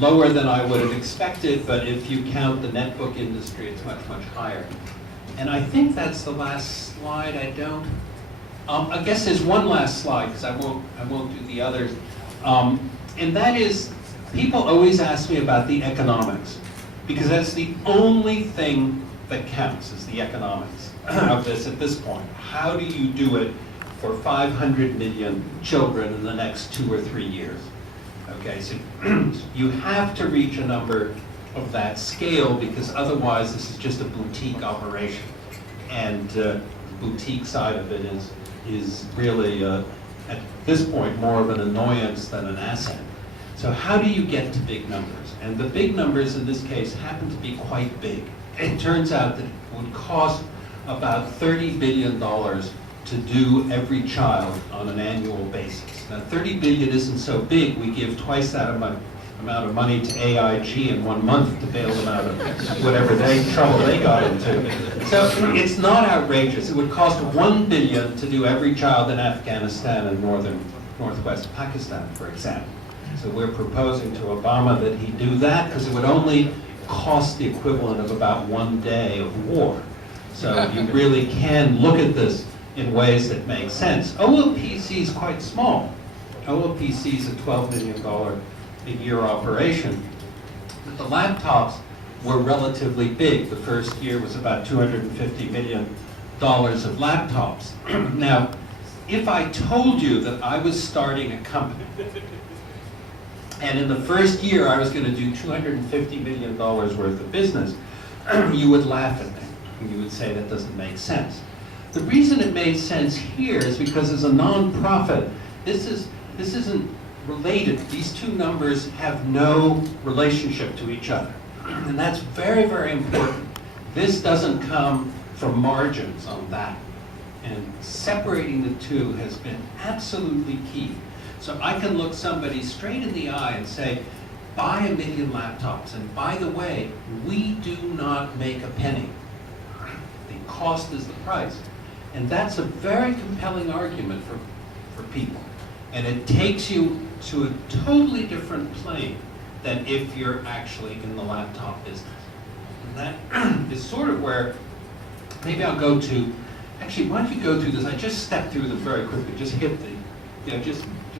lower than I would have expected, but if you count the netbook industry, it's much, much higher. And I think that's the last slide. I guess there's one last slide, because I won't do the others. And that is, people always ask me about the economics, because that's the only thing that counts, is the economics of this at this point. How do you do it for 500 million children in the next 2 or 3 years? Okay, so you have to reach a number of that scale, because otherwise this is just a boutique operation. And the boutique side of it is really, at this point, more of an annoyance than an asset. So how do you get to big numbers? And the big numbers in this case happen to be quite big. It turns out that it would cost about $30 billion to do every child on an annual basis. Now, $30 billion isn't so big. We give twice that amount of money to AIG in 1 month to bail them out of whatever trouble they got into. So it's not outrageous. It would cost $1 billion to do every child in Afghanistan and northwest Pakistan, for example. So we're proposing to Obama that he do that, because it would only cost the equivalent of about 1 day of war. So you really can look at this in ways that make sense. OLPC is quite small. OLPC is a $12 million a year operation. But the laptops were relatively big. The first year was about $250 million of laptops. Now, if I told you that I was starting a company, and in the first year I was going to do $250 million worth of business, you would laugh at me. You would say that doesn't make sense. The reason it made sense here is because as a non-profit, this isn't related. These two numbers have no relationship to each other. And that's very, very important. This doesn't come from margins on that. And separating the two has been absolutely key. So I can look somebody straight in the eye and say, buy 1 million laptops. And by the way, we do not make a penny. The cost is the price. And that's a very compelling argument for people. And it takes you to a totally different plane than if you're actually in the laptop business. And that is sort of where, maybe I'll go to, actually, why don't you go through this? I just stepped through them very quickly, just hit the, just